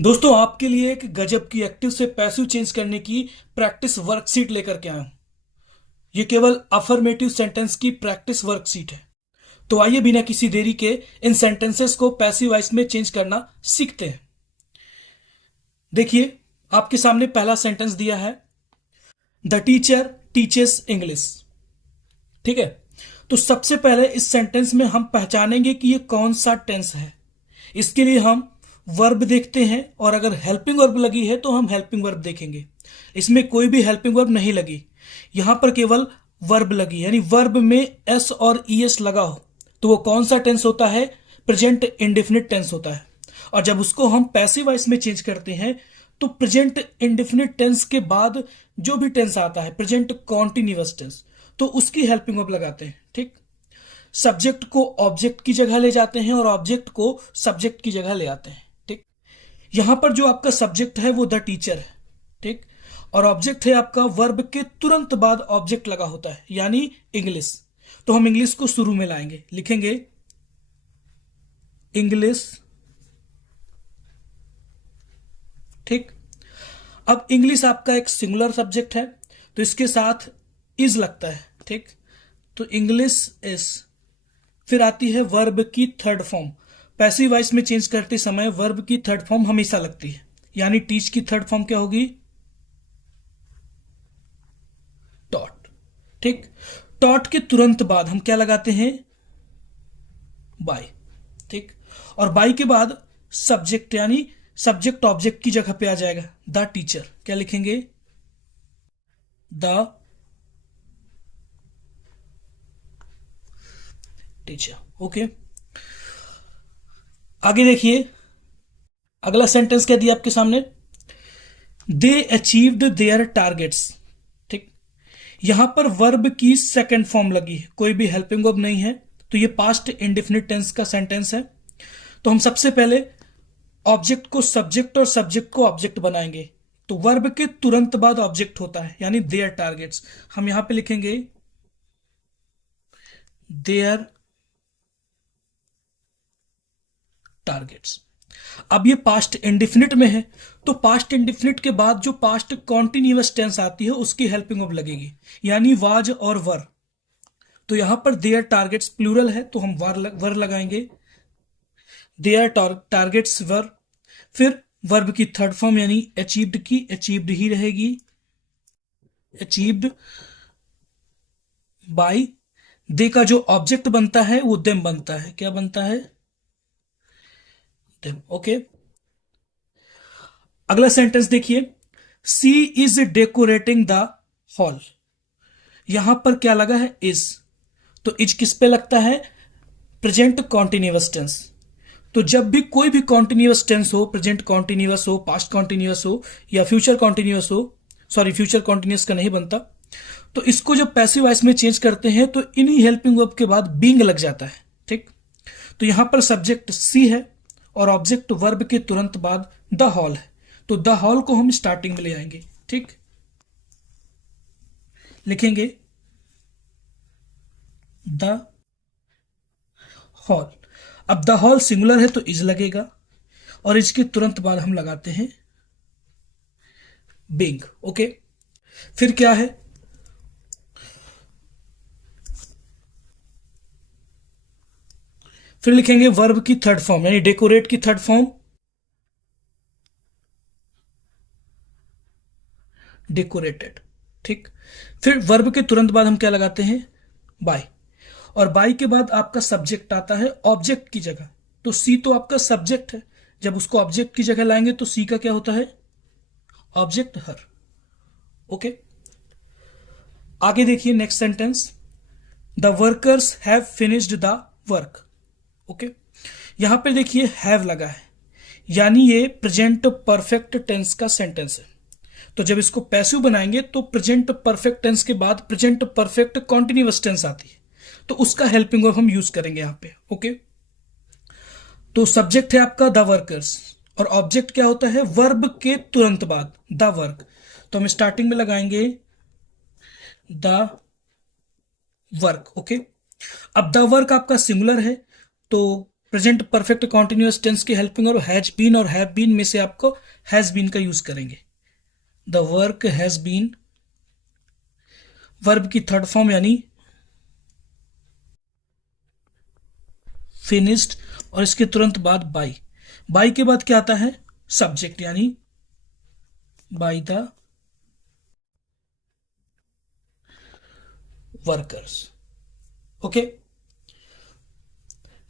दोस्तों आपके लिए एक गजब की एक्टिव से पैसिव चेंज करने की प्रैक्टिस वर्कशीट लेकर के आया हूं। ये केवल अफर्मेटिव सेंटेंस की प्रैक्टिस वर्कशीट है। तो आइए बिना किसी देरी के इन सेंटेंसेस को पैसिव वॉइस में चेंज करना सीखते हैं। देखिए, आपके सामने पहला सेंटेंस दिया है, द टीचर टीचेस इंग्लिश। ठीक है, तो सबसे पहले इस सेंटेंस में हम पहचानेंगे कि ये कौन सा टेंस है। इसके लिए हम वर्ब देखते हैं और अगर हेल्पिंग वर्ब लगी है तो हम हेल्पिंग वर्ब देखेंगे। इसमें कोई भी हेल्पिंग वर्ब नहीं लगी, यहां पर केवल वर्ब लगी, यानी वर्ब में एस और ईएस लगा हो तो वो कौन सा टेंस होता है? प्रेजेंट इंडेफिनिट टेंस होता है। और जब उसको हम पैसिव वॉइस में चेंज करते हैं तो प्रेजेंट इंडेफिनिट टेंस के बाद जो भी टेंस आता है, प्रेजेंट कॉन्टिन्यूअस टेंस, तो उसकी हेल्पिंग वर्ब लगाते हैं। ठीक, सब्जेक्ट को ऑब्जेक्ट की जगह ले जाते हैं और ऑब्जेक्ट को सब्जेक्ट की जगह ले आते हैं। ठीक, यहां पर जो आपका सब्जेक्ट है वो द टीचर है। ठीक, और ऑब्जेक्ट है आपका, वर्ब के तुरंत बाद ऑब्जेक्ट लगा होता है यानी इंग्लिश। तो हम इंग्लिश को शुरू में लाएंगे, लिखेंगे इंग्लिश। ठीक, अब इंग्लिश आपका एक सिंगुलर सब्जेक्ट है तो इसके साथ इज लगता है। ठीक, तो इंग्लिश इज। फिर आती है वर्ब की थर्ड फॉर्म। पैसिव वॉइस में चेंज करते समय वर्ब की थर्ड फॉर्म हमेशा लगती है, यानी टीच की थर्ड फॉर्म क्या होगी? टॉट। ठीक, टॉट के तुरंत बाद हम क्या लगाते हैं? बाय। ठीक, और बाय के बाद सब्जेक्ट, यानी सब्जेक्ट ऑब्जेक्ट की जगह पे आ जाएगा द टीचर। क्या लिखेंगे? The teacher. ओके, आगे देखिए, अगला सेंटेंस क्या दिया आपके सामने? दे अचीव्ड देयर टारगेट्स। ठीक, यहां पर वर्ब की सेकंड फॉर्म लगी है, कोई भी हेल्पिंग वर्ब नहीं है, तो ये पास्ट इंडेफिनिट टेंस का सेंटेंस है। तो हम सबसे पहले ऑब्जेक्ट को सब्जेक्ट और सब्जेक्ट को ऑब्जेक्ट बनाएंगे। तो वर्ब के तुरंत बाद ऑब्जेक्ट होता है यानी देयर टारगेट्स। हम यहां पे लिखेंगे देयर टारगेट्स। अब ये पास्ट इंडिफिनिट में है तो पास्ट इंडिफिनिट के बाद जो पास्ट कॉन्टिन्यूअस टेंस आती है उसकी हेल्पिंग वर्ब लगेगी, यानी वाज और वर। तो यहां पर देयर टारगेट्स प्लूरल है तो हम वर लगाएंगे, देयर टारगेट्स वर। फिर वर्ब की थर्ड फॉर्म यानी अचीव्ड की अचीव्ड ही रहेगी, अचीव्ड बाय। दे का जो ऑब्जेक्ट बनता है वो देम बनता है। क्या बनता है? देम। ओके, अगला सेंटेंस देखिए, सी इज डेकोरेटिंग द हॉल। यहां पर क्या लगा है? इज। तो इज किस पे लगता है? Present continuous tense. तो जब भी कोई भी कॉन्टिन्यूअस टेंस हो, प्रेजेंट कॉन्टिन्यूअस हो, पास्ट कॉन्टिन्यूअस हो या फ्यूचर कॉन्टिन्यूअस हो, सॉरी फ्यूचर कॉन्टिन्यूअस का नहीं बनता, तो इसको जब पैसिव वॉइस में चेंज करते हैं तो इन्हीं हेल्पिंग वर्ब के बाद बीइंग लग जाता है। ठीक, तो यहां पर सब्जेक्ट सी है और ऑब्जेक्ट वर्ब के तुरंत बाद द हॉल है, तो द हॉल को हम स्टार्टिंग में ले आएंगे। ठीक, लिखेंगे द हॉल। अब द हॉल सिंगुलर है तो इज लगेगा और इसके तुरंत बाद हम लगाते हैं बीइंग। ओके, फिर क्या है? फिर लिखेंगे वर्ब की थर्ड फॉर्म यानी डेकोरेट की थर्ड फॉर्म डेकोरेटेड। ठीक, फिर वर्ब के तुरंत बाद हम क्या लगाते हैं? बाय। और बाय के बाद आपका सब्जेक्ट आता है ऑब्जेक्ट की जगह। तो सी तो आपका सब्जेक्ट है, जब उसको ऑब्जेक्ट की जगह लाएंगे तो सी का क्या होता है? ऑब्जेक्ट हर। ओके, आगे देखिए next sentence, the workers have finished the work. Okay, यहां पे देखिए हैव लगा है, यानी ये प्रेजेंट परफेक्ट टेंस का सेंटेंस है। तो जब इसको पैसिव बनाएंगे तो प्रेजेंट परफेक्ट टेंस के बाद प्रेजेंट परफेक्ट कॉन्टिन्यूअस टेंस आती है, तो उसका हेल्पिंग वर्ब हम यूज करेंगे यहां पे। ओके, तो सब्जेक्ट है आपका द वर्कर्स और ऑब्जेक्ट क्या होता है? वर्ब के तुरंत बाद द वर्क। तो हम स्टार्टिंग में लगाएंगे द वर्क। ओके, अब द वर्क आपका सिंगुलर है तो प्रेजेंट परफेक्ट कॉन्टिन्यूअस टेंस की हेल्पिंग और हैज बीन और हैव बीन में से आपको हैज बीन का यूज करेंगे। The work has been, verb की थर्ड फॉर्म यानी फिनिश्ड, और इसके तुरंत बाद बाई। बाई के बाद क्या आता है? सब्जेक्ट यानी by the workers. Okay,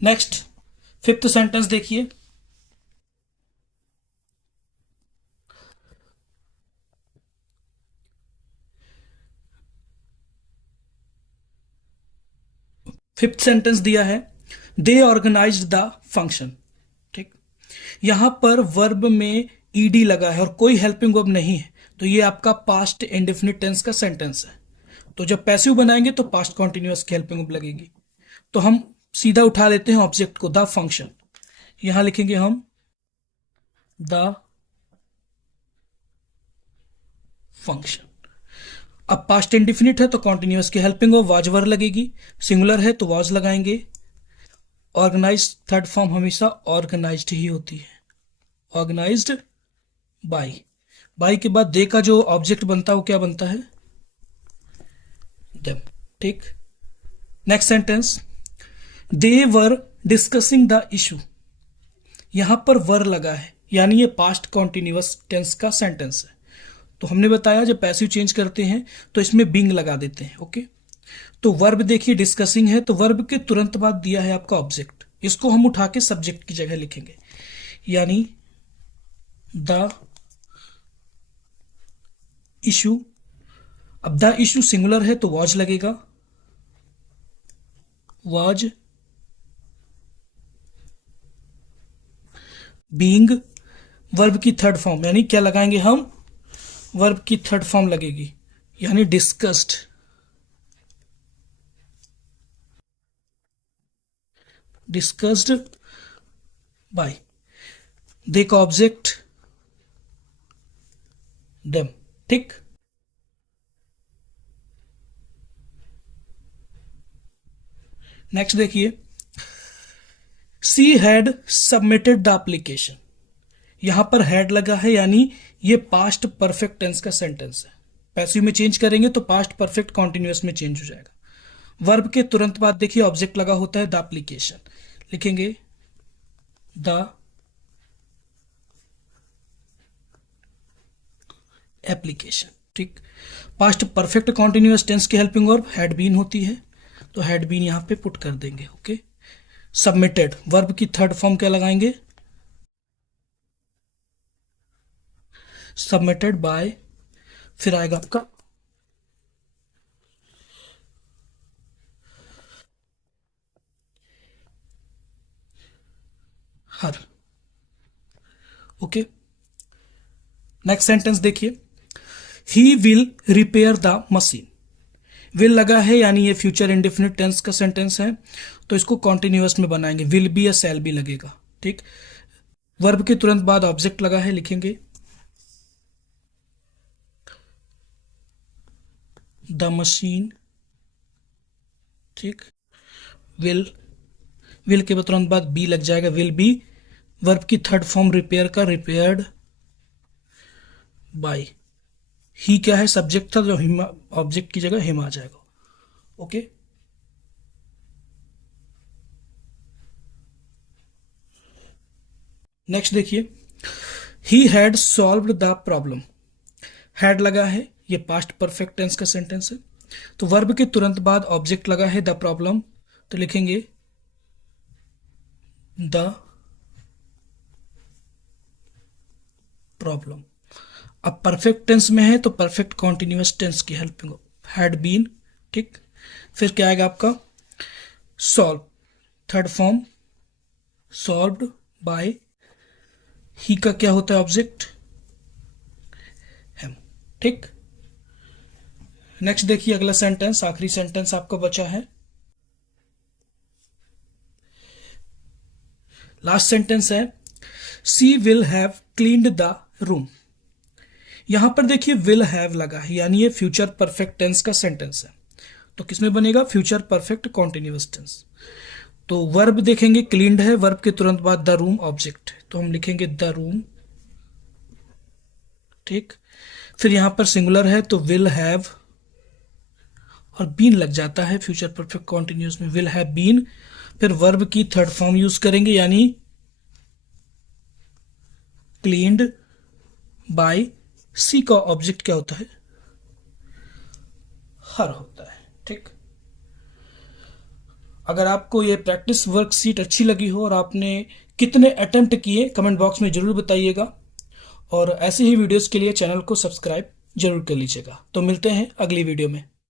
next fifth sentence देखिए। फिफ्थ सेंटेंस दिया है, दे ऑर्गेनाइज्ड द फंक्शन। ठीक, यहां पर वर्ब में ईडी लगा है और कोई हेल्पिंग वर्ब नहीं है, तो ये आपका पास्ट इंडेफिनिट टेंस का सेंटेंस है। तो जब पैसिव बनाएंगे तो पास्ट कॉन्टिन्यूअस की हेल्पिंग वर्ब लगेगी। तो हम सीधा उठा लेते हैं ऑब्जेक्ट को, द फंक्शन। यहां लिखेंगे हम द फंक्शन। अब पास्ट इंडिफिनिट है तो कॉन्टिन्यूअस की हेल्पिंग वर्ब वाज वर लगेगी, सिंगुलर है तो वाज लगाएंगे। ऑर्गेनाइज थर्ड फॉर्म हमेशा ऑर्गेनाइज्ड ही होती है, ऑर्गेनाइज्ड बाई। बाई के बाद दे का जो ऑब्जेक्ट बनता है वो क्या बनता है? देम। ठीक, next sentence, they were discussing the issue. यहां पर वर लगा है यानी ये पास्ट कॉन्टिन्यूअस टेंस का सेंटेंस है। तो हमने बताया जब पैसिव चेंज करते हैं तो इसमें बीइंग लगा देते हैं। ओके, तो वर्ब देखिए डिस्कसिंग है, तो वर्ब के तुरंत बाद दिया है आपका ऑब्जेक्ट, इसको हम उठा के सब्जेक्ट की जगह लिखेंगे, यानी द इशू। अब द इशू सिंगुलर है तो वॉज लगेगा, वॉज बीइंग। वर्ब की थर्ड फॉर्म यानी क्या लगाएंगे हम? वर्ब की थर्ड फॉर्म लगेगी यानी डिस्कस्ड, डिस्कस्ड बाय। दे का ऑब्जेक्ट देम। ठीक, नेक्स्ट देखिए, she had submitted the application. यहां पर हैड लगा है यानी ये पास्ट परफेक्ट टेंस का सेंटेंस है। पैसिव में चेंज करेंगे तो पास्ट परफेक्ट कॉन्टिन्यूअस में चेंज हो जाएगा। वर्ब के तुरंत बाद देखिए ऑब्जेक्ट लगा होता है द एप्लीकेशन, लिखेंगे द एप्लीकेशन। ठीक, पास्ट परफेक्ट कॉन्टिन्यूअस टेंस की हेल्पिंग वर्ब हैड बीन होती है, तो हैड बीन यहां पे पुट कर देंगे। ओके, सबमिटेड, वर्ब की थर्ड फॉर्म क्या लगाएंगे? सबमिटेड बाय, फिर आएगा आपका हर। ओके, नेक्स्ट सेंटेंस देखिए, he will repair the machine. Will लगा है यानी ये फ्यूचर इंडेफिनिट टेंस का सेंटेंस है, तो इसको कॉन्टिन्यूअस में बनाएंगे, विल बी या शैल बी लगेगा। ठीक, वर्ब के तुरंत बाद ऑब्जेक्ट लगा है, लिखेंगे द मशीन। ठीक, विल, विल के तुरंत बाद बी लग जाएगा, विल बी। वर्ब की थर्ड फॉर्म रिपेयर का, रिपेयर्ड बाय। ही क्या है? सब्जेक्ट था, जो हिम ऑब्जेक्ट की जगह हिम आ जाएगा। ओके, नेक्स्ट देखिए, he had solved the problem. Had लगा है, ये पास्ट परफेक्ट टेंस का सेंटेंस है, तो वर्ब के तुरंत बाद ऑब्जेक्ट लगा है द प्रॉब्लम, तो लिखेंगे द प्रॉब्लम। अब परफेक्ट टेंस में है तो परफेक्ट कॉन्टिन्यूअस टेंस की हेल्पिंग हैड बीन। ठीक, फिर क्या आएगा आपका? Solve, third form solved by. He का क्या होता है ऑब्जेक्ट? हैम। ठीक, नेक्स्ट देखिए अगला सेंटेंस, आखिरी सेंटेंस आपका बचा है, लास्ट सेंटेंस है, she will have cleaned the room. यहां पर देखिए विल हैव लगा है यानी ये फ्यूचर परफेक्ट टेंस का सेंटेंस है, तो किसमें बनेगा? Future perfect continuous tense. तो वर्ब देखेंगे क्लीन्ड है, वर्ब के तुरंत बाद द रूम ऑब्जेक्ट है, तो हम लिखेंगे द रूम। ठीक, फिर यहां पर सिंगुलर है तो विल हैव, और बीन लग जाता है फ्यूचर परफेक्ट कॉन्टिन्यूस में, विल हैव बीन। फिर वर्ब की थर्ड फॉर्म यूज करेंगे, यानी क्लीन्ड बाय। सी का ऑब्जेक्ट क्या होता है? हर होता है। ठीक, अगर आपको ये प्रैक्टिस वर्कशीट अच्छी लगी हो और आपने कितने अटेम्प्ट किए कमेंट बॉक्स में जरूर बताइएगा, और ऐसे ही वीडियोस के लिए चैनल को सब्सक्राइब जरूर कर लीजिएगा। तो मिलते हैं अगली वीडियो में।